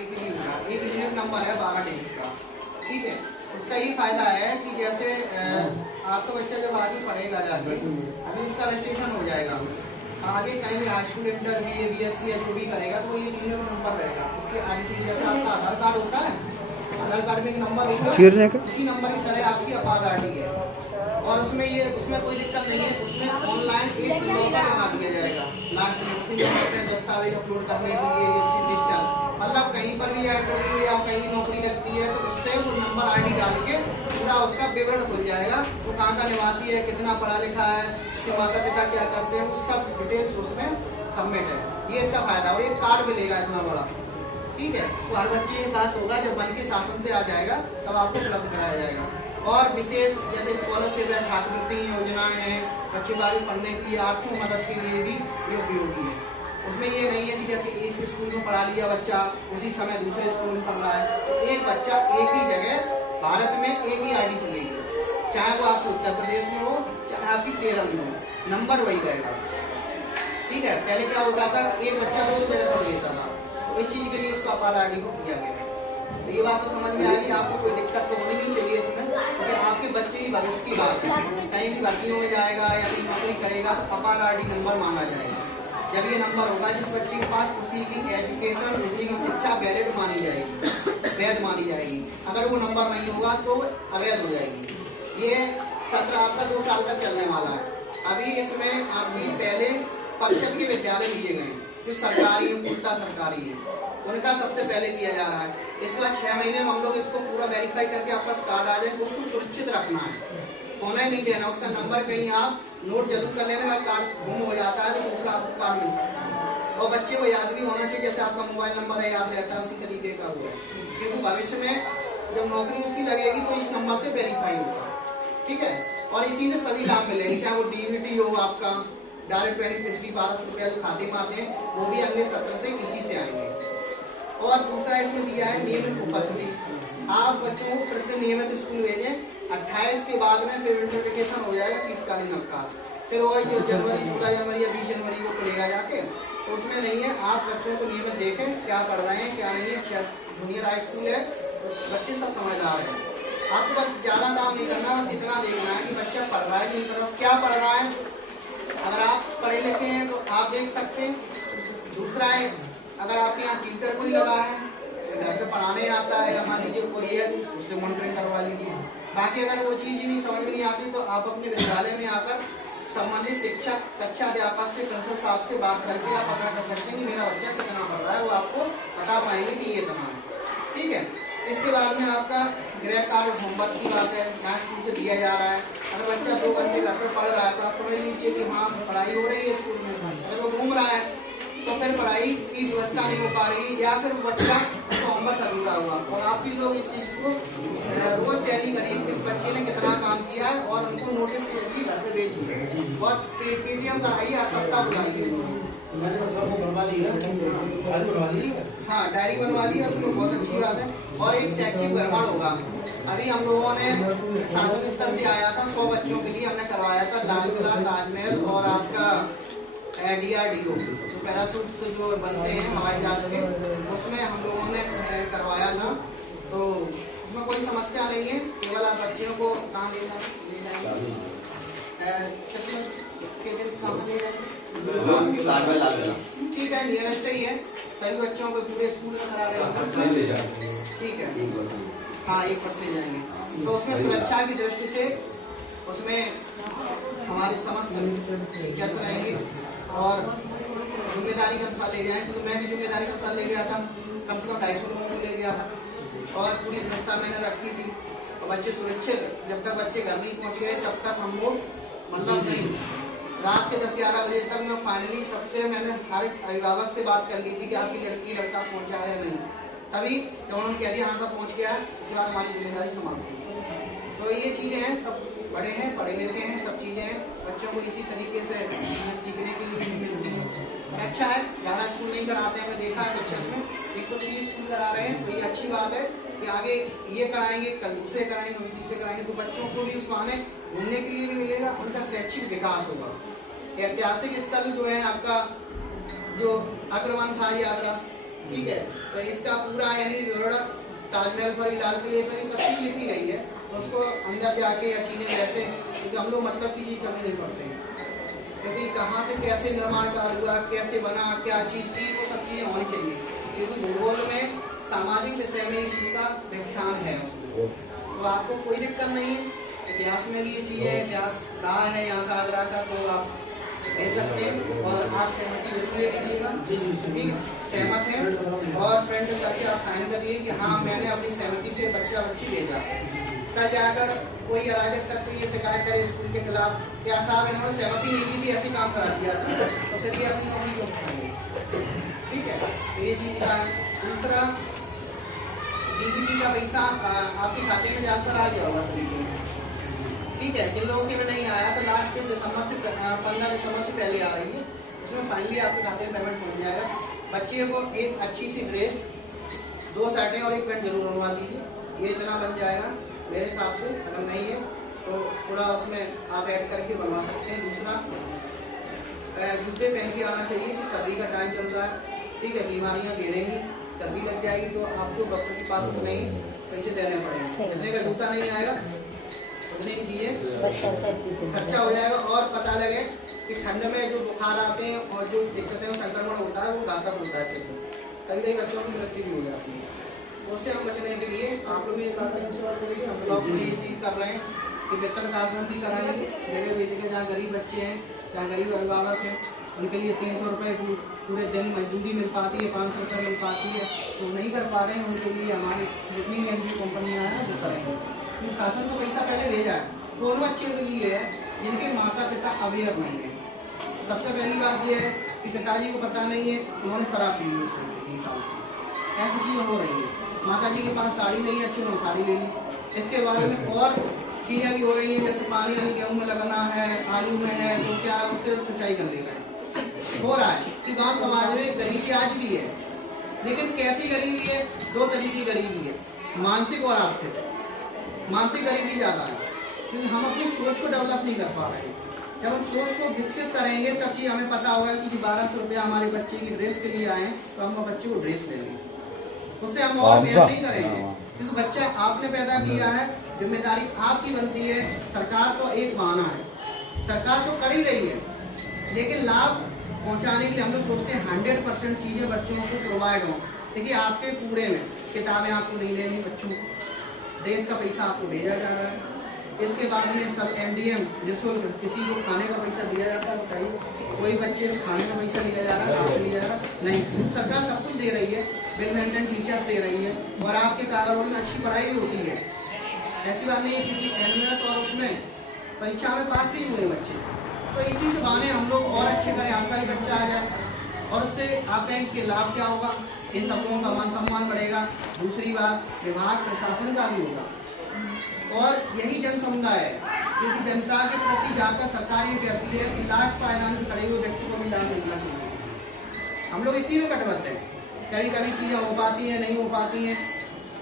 एक unique number है 12 digit का। ठीक है, उसका ये फायदा है कि जैसे आपका बच्चा जब आगे पढ़ेगा जाके, अभी उसका रजिस्ट्रेशन हो जाएगा, आगे कहीं high school, inter, BA, BSc जो भी करेगा तो ये यूनिक नंबर रहेगा उसके आईडी। जैसे आपका आधार कार्ड होता है, आधार कार्ड में एक नंबर होगा, उसी नंबर की तरह आपकी आधार कार्ड है। और उसमें कोई दिक्कत नहीं है, उसमें ऑनलाइन एक लॉकर बना दिया जाएगा लास्ट में, उसी में अपने दस्तावेज अपलोड करने के लिए डिजिटल, मतलब कहीं पर भी ऐड होगी या कहीं भी नौकरी लगती है तो उससे वो नंबर ID डाल के पूरा उसका विवरण खुल जाएगा, वो कहाँ का निवासी है, कितना पढ़ा लिखा है, उसके माता पिता क्या करते हैं, वो सब डिटेल्स उसमें सबमिट है। ये इसका फायदा, और ये कार्ड मिलेगा इतना बड़ा। ठीक है, तो हर बच्चे के पास होगा, जब बन के शासन से आ जाएगा तब आपको उपलब्ध कराया जाएगा। और विशेष जैसे स्कॉलरशिप है, छात्रवृत्ति योजनाएं हैं, बच्चे को आगे पढ़ने की आर्थिक मदद के लिए भी ये उपयोगी है। उसमें ये नहीं है कि जैसे इस स्कूल में पढ़ा लिया बच्चा, उसी समय दूसरे स्कूल में पढ़ रहा है, तो एक बच्चा एक ही जगह भारत में एक ही ID चलेगी, चाहे वो आपके उत्तर प्रदेश में हो चाहे आपकी केरल में हो, नंबर वही रहेगा। ठीक है, पहले क्या होता था, एक बच्चा 2 जगह पढ़ लेता था, तो इस चीज के लिए उसका आधार ID को किया गया। तो ये बात तो समझ में आ गई, आपको कोई दिक्कत तो होनी नहीं चाहिए इसमें, क्योंकि आपके बच्चे की भविष्य की बात है, कहीं भी भर्तियों में जाएगा या फिर नौकरी करेगा तो आधार ID नंबर मांगा जाएगा। जब ये नंबर होगा जिस बच्चे के पास, उसी की एजुकेशन, उसी की शिक्षा वैलिड मानी जाएगी, वैध मानी जाएगी। अगर वो नंबर नहीं होगा तो अवैध हो जाएगी। ये सत्र आपका 2 साल तक चलने वाला है। अभी इसमें आपकी पहले परिषद के विद्यालय लिए गए जो सरकारी, पूर्णतः सरकारी है, उनका सबसे पहले किया जा रहा है। इसके बाद 6 महीने में हम लोग इसको पूरा वेरीफाई करके आपका कार्ड आ जाए, उसको सुरक्षित रखना है, होना नहीं देना। उसका नंबर कहीं आप नोट जरूर कर लेना, अगर कार्ड गुम हो जाता है तो दूसरा आपको कार्ड मिल सकता है। और बच्चे को याद भी होना चाहिए, जैसे आपका मोबाइल नंबर है याद रहता है, उसी तरीके का हुआ, क्योंकि भविष्य में जब नौकरी उसकी लगेगी तो इस नंबर से वेरीफाई होगा। ठीक है, और इसी से सभी लाभ मिलेंगे, चाहे वो DBT हो, आपका डायरेक्ट बेनिफिट 1200 रुपया जो खाते में आते हैं, वो भी अगले सत्र से इसी से आएंगे। और दूसरा इसमें दिया है नियमित उपस्थिति। आप बच्चों को प्रति नियमित स्कूल भेजें। 28 के बाद में फिर नोटिफिकेशन हो जाएगा शीतकालीन अवकाश, फिर वही जो जनवरी, 16 जनवरी या 20 जनवरी को पड़ेगा जाके, तो उसमें नहीं है। आप बच्चों को नियमित देखें क्या पढ़ रहे हैं क्या नहीं है। जूनियर हाई स्कूल है, बच्चे सब समझदार हैं, आपको बस ज़्यादा काम नहीं करना, बस इतना देखना है कि बच्चा पढ़ रहा है कि क्या पढ़ रहा है। अगर आप पढ़े लिखे हैं तो आप देख सकते हैं। दूसरा है, अगर आपके यहाँ ट्यूटर कोई लगा है, घर पे पढ़ाने आता है, या मान लीजिए कोई है, उससे मॉनिटरिंग करवा लीजिए। बाकी अगर वो चीज़ भी समझ में नहीं आती तो आप अपने विद्यालय में आकर संबंधित शिक्षक, कक्षा अध्यापक से, प्रिंसिपल साहब से बात करके आप पता कर सकते हैं कि मेरा बच्चा कितना पढ़ रहा है, वो आपको बता पाएंगे कि ये इतना है। ठीक है, इसके बाद में आपका गृह कार्य होमवर्क की बात है, यहाँ स्कूल से दिया जा रहा है। अगर बच्चा 2 घंटे घर पर पढ़ रहा है तो आप समझ लीजिए कि हाँ पढ़ाई हो रही है स्कूल में। अगर वो घूम रहा है तो फिर पढ़ाई की व्यवस्था नहीं हो पा रही, या फिर बच्चा होमवर्क अधूरा हुआ। और आप भी लोग इस चीज़ को रोज टैली करिए, किस बच्चे ने कितना काम किया है, और उनको नोटिस जल्दी घर पे भेजिए, और PTM कराइए, आवश्यकता बुलाइए। मैंने सबको बनवा ली है, हाँ डायरी बनवा ली है, उसमें बहुत अच्छी बात है। और एक शैक्षिक भ्रमण होगा। अभी हम लोगों ने शासन स्तर से आया था, 100 बच्चों के लिए हमने करवाया था लाल किला, ताजमहल, और आपका DRDO जो पैराशूट से जो बनते हैं हवाई जहाज के, उसमें हम लोगों ने करवाया था। तो उसमें कोई समस्या नहीं है, केवल आप बच्चों को कहाँ ले जाएंगे, ठीक है, नियरेस्ट ही है, सभी बच्चों को पूरे स्कूल में करा देंगे। ठीक है, हाँ एक बस ले जाएंगे। तो उसमें सुरक्षा की दृष्टि से उसमें हमारे समस्त टीचर्स रहेंगे, और जिम्मेदारी के अनुसार ले जाएं। तो मैं भी जिम्मेदारी के अनुसार ले गया था, कम से कम 250 लोगों को ले गया था, और पूरी व्यवस्था मैंने रखी थी। और बच्चे सुरक्षित, जब तक बच्चे घर नहीं पहुँच गए तब तक हम लोग मतलब नहीं, रात के 10-11 बजे तक मैं फाइनली सबसे मैंने हर अभिभावक से बात कर ली थी कि आपकी लड़की लड़का पहुँचा है या नहीं। तभी जब उन्होंने कह दिया हाँ सब पहुँच गया है, इसके बाद हमारी जिम्मेदारी समाप्त हुई। तो ये चीज़ें हैं, सब बड़े हैं, पढ़े लिखे हैं, सब चीज़ें हैं, बच्चों को इसी तरीके से चीज़ें सीखने के लिए मिलती हैं। अच्छा है, ज़्यादा स्कूल नहीं कराते हैं, हमने देखा है परिषद में 1-2 चीज़ स्कूल करा रहे हैं, तो ये अच्छी बात है कि आगे ये कराएंगे, कल दूसरे कराएंगे, कल तीसरे कराएंगे, तो बच्चों को भी उस बहाने घूमने के लिए भी मिलेगा, उनका शैक्षिक विकास होगा। ऐतिहासिक स्थल जो है आपका, जो अग्रवन था ये आगरा, ठीक है। तो इसका पूरा यानी ताजमहल पर ही, लाल किले पर ही सब चीज लिखी गई है। तो उसको अंदर जाके या चीजें वैसे, क्योंकि हम लोग मतलब की चीज कभी नहीं पढ़ते हैं, क्योंकि कहाँ से कैसे निर्माण कार्य हुआ, कैसे बना, क्या चीज थी, वो सब चीजें होनी चाहिए। क्योंकि भूगोल में सामाजिक विषय में इस चीज का व्याख्यान है उसमें, तो आपको कोई दिक्कत नहीं है। इतिहास में भी ये चीज है, इतिहास रहा है यहाँ का, आगरा का, तो आप ले सकते हैं। और आप सहमति बिल्कुल कीजिएगा, ठीक है, सहमत हैं, और प्रिंट करके आप साइन कर दिए कि हाँ मैंने अपनी सहमति से बच्चा बच्ची भेजा। कल जाकर कोई अराजक तत्व ये शिकायत करे स्कूल के खिलाफ, क्या साहब इन्होंने सहमति नहीं दी थी, ऐसे काम करा दिया था, तो फिर ये अपनी नौकरी क्यों करेंगे, ठीक है। तो ये चीज का दूसरा, डीबीटी का पैसा आपके खाते में जाकर आ गया होगा सभी को, ठीक है। जिन लोगों के में नहीं आया तो लास्ट के दिसंबर से 15 दिसंबर से पहले आ रही है, उसमें फाइनली आपके खाते में पेमेंट पहुंच जाएगा। बच्चे को एक अच्छी सी ड्रेस, 2 शर्टें और एक पैंट जरूर बनवा दीजिए, ये इतना बन जाएगा मेरे हिसाब से। अगर नहीं है तो थोड़ा उसमें आप ऐड करके बनवा सकते हैं। दूसरा, जूते पहन के आना चाहिए कि सर्दी का टाइम चल रहा है, ठीक है, बीमारियां घेरेंगी, सर्दी लग जाएगी तो आपको डॉक्टर के पास उतने ही पैसे देने पड़ेंगे। जितने का जूता नहीं आएगा उतने की चीजें खर्चा हो जाएगा। और पता लगे कि ठंड में जो बुखार आते हैं और जो दिक्कतें संक्रमण होता है वो घातक होता है, कभी कभी बच्चों की मृत्यु भी हो जाती है। उससे हम बचने के लिए आप लोग ये बात करिए, हम लोग ये चीज कर रहे हैं कि बेहतर कार्यक्रम भी कराएंगे जगह बेच के, जहाँ गरीब बच्चे हैं, जहाँ गरीब अभिभावक हैं, उनके लिए 300 रुपये पूरे दिन मजदूरी मिल पाती है, 500 रुपये मिल पाती है, तो नहीं कर पा रहे हैं, उनके लिए हमारी जितनी भी एनजीओ कंपनियाँ हैं वो करेंगे। तो शासन को पैसा पहले भेजा है, तो उन बच्चों के लिए है जिनके माता पिता अवेयर नहीं है। सबसे पहली बात यह है कि पिताजी को पता नहीं है, उन्होंने शराब पी ली, ऐसी चीज़ हो रही है। माता जी के पास साड़ी नहीं है, अच्छी उन्होंने साड़ी ले ली। इसके बारे में और चीज़ें भी हो रही हैं, जैसे पानी यानी गेहूँ में लगाना है, आलू में है, तो क्या उससे सिंचाई कर ले रहे हैं। हो रहा है कि गांव समाज में गरीबी आज भी है, लेकिन कैसी गरीबी है, 2 तरीके की गरीबी है, मानसिक और आर्थिक। मानसिक गरीबी ज़्यादा है क्योंकि हम अपनी सोच को डेवलप नहीं कर पा रहे हैं। जब हम सोच को विकसित करेंगे तब चीज़ हमें पता होगा कि 1200 रुपया हमारे बच्चे की ड्रेस के लिए आए, तो हम बच्चे को ड्रेस देंगे, उससे हम और मेहनत नहीं करेंगे, क्योंकि बच्चा आपने पैदा किया है, जिम्मेदारी आपकी बनती है। सरकार तो एक बहाना है, सरकार तो कर ही रही है, लेकिन लाभ पहुंचाने के लिए हम लोग सोचते हैं 100% चीज़ें बच्चों को प्रोवाइड हों। देखिए आपके पूरे में किताबें आपको नहीं लेनी, बच्चों को ड्रेस का पैसा आपको भेजा जा रहा है, इसके बाद में सब MDM निःशुल्क, किसी को खाने का पैसा दिया जाता है, बताइए कोई बच्चे से खाने का पैसा लिया जा रहा है, आपसे लिया जा रहा है नहीं। सरकार सब कुछ दे रही है, वेल मेंटेन टीचर्स दे रही है, और आपके कारोबार में अच्छी पढ़ाई भी होती है, ऐसी बात नहीं है। क्योंकि एनुअल और उसमें परीक्षा में पास भी हुए बच्चे, तो इसी से बहाने हम लोग और अच्छे करें, आपका भी बच्चा आ जाए, और उससे आपका इसके लाभ क्या होगा, इन सब लोगों का मान सम्मान बढ़ेगा। दूसरी बात, विभाग प्रशासन का भी होगा, और यही जन समुदाय है, क्योंकि जनता के प्रति जाकर सरकार ये कहती है कि लास्ट पायदान में खड़े हुए व्यक्ति को भी लाभ मिलना चाहिए। हम लोग इसी में कटबद्ध हैं, कभी कभी चीज़ें हो पाती हैं, नहीं हो पाती हैं,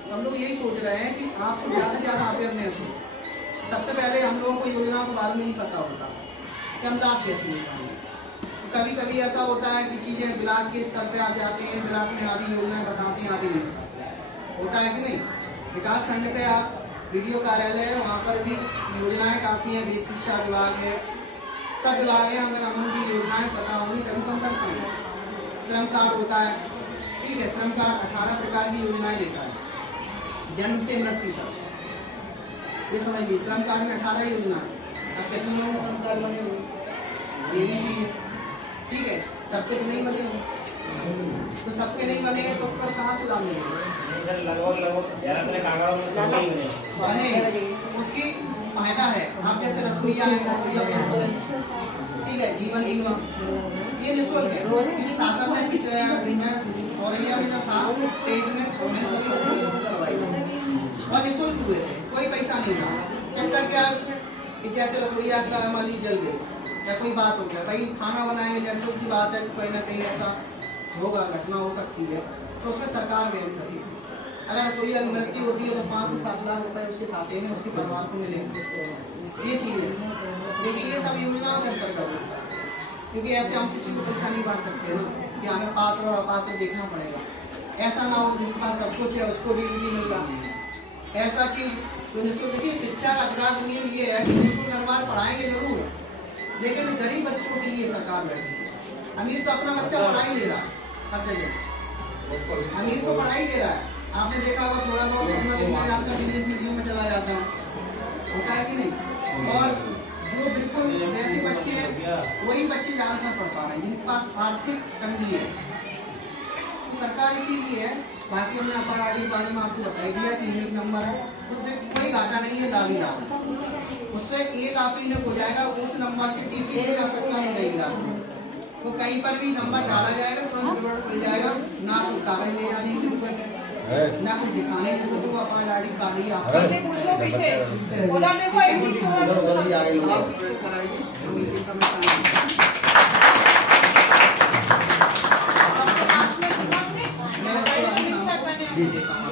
तो हम लोग यही सोच रहे हैं कि आपको ज़्यादा से ज़्यादा अवेयरनेस हो। सबसे पहले हम लोगों को योजनाओं के बारे में नहीं पता होता कि हम लाभ कैसे निकालें। तो कभी कभी ऐसा होता है कि चीज़ें ब्लॉक के स्तर पर आप जाते हैं, ब्लॉक में आधी योजनाएं बताते हैं, आधी नहीं बताते, होता है कि नहीं। विकास खंड पे आप वीडियो कार्यालय है, वहाँ पर भी योजनाएं काफ़ी हैं, बेसिक शिक्षा विभाग है, सब विभाग है। अगर हम उनकी योजनाएं पता होंगी तभी तो हम कर पाएंगे। श्रम कार्ड होता है, ठीक है, श्रम कार्ड 18 प्रकार की योजनाएं देता है, जन्म से मृत्यु तक। ये समझिए, श्रम कार्ड में 18 योजना, अब कितने लोगों में श्रम कार्ड बने हुए, ये भी चाहिए, ठीक है, सबके तो नहीं बने हुए, तो सबके नहीं बने तो पर कहाँ से लाभ मिलेगा, उसकी फायदा है। आप जैसे रसोईया है, ठीक है, जीवन बीमा ये निःशुल्क है, क्योंकि शासन में पिछले औरैया में जब था तेज में और निःशुल्क हुए थे, कोई पैसा नहीं था। चक्कर क्या है उसमें कि जैसे रसोईया का माली जल गई या कोई बात हो गया, भाई खाना बनाए, नेचुरल सी बात है, कहीं ना कहीं ऐसा होगा, घटना हो सकती है, तो उसमें सरकार बैन करेगी। अगर रसोईया की मृत्यु होती है तो 5 से 7 लाख रुपए उसके खाते में, उसके परिवार को मिलेंगे। ये चीज़ है, क्योंकि ये सब योजनाओं के अंतर्गत होता है, क्योंकि ऐसे हम किसी को पैसा नहीं बांट सकते ना, कि हमें पात्र और अपात्र देखना पड़ेगा। ऐसा ना हो जिसके पास सब कुछ है उसको भी नहीं मिल रहा। ऐसा चीज तो निःशुल्क, देखिए शिक्षा का अधिकार नियम ये है कि निःशुल्क निर्माण पढ़ाएंगे जरूर, लेकिन गरीब बच्चों के लिए सरकार बैठी है। अमीर तो अपना बच्चा पढ़ा ही ले रहा है हर जगह, अमीर तो पढ़ा ही ले रहा है। आपने देखा होगा थोड़ा बहुत अपना दिमाग आपका इंग्लिश मीडियम में चला जाता है, होता है कि नहीं। और जो बिल्कुल ऐसे बच्चे हैं वही बच्चे ज़्यादातर पढ़ पा रहे हैं जिनके पास आर्थिक तंगी है। तो सरकार इसीलिए है, बाकी हमने अपर आड़ी पानी में आपको बताई दिया कि यूनिट नंबर है, उससे कोई घाटा नहीं है, लाभ ही लाभ है। उससे एक आप ही हो जाएगा, उस नंबर से टीसी की आवश्यकता नहीं रहेगी आपको। तो कहीं पर भी नंबर डाला जाएगा तुरंत गड़बड़ मिल जाएगा, ना कुछ कागज ले जाने की जरूरत है, ना कुछ दिखाने की जरूरत है। अपर आड़ी कार्ड ही आपका आप कराइए। मैं देता हूँ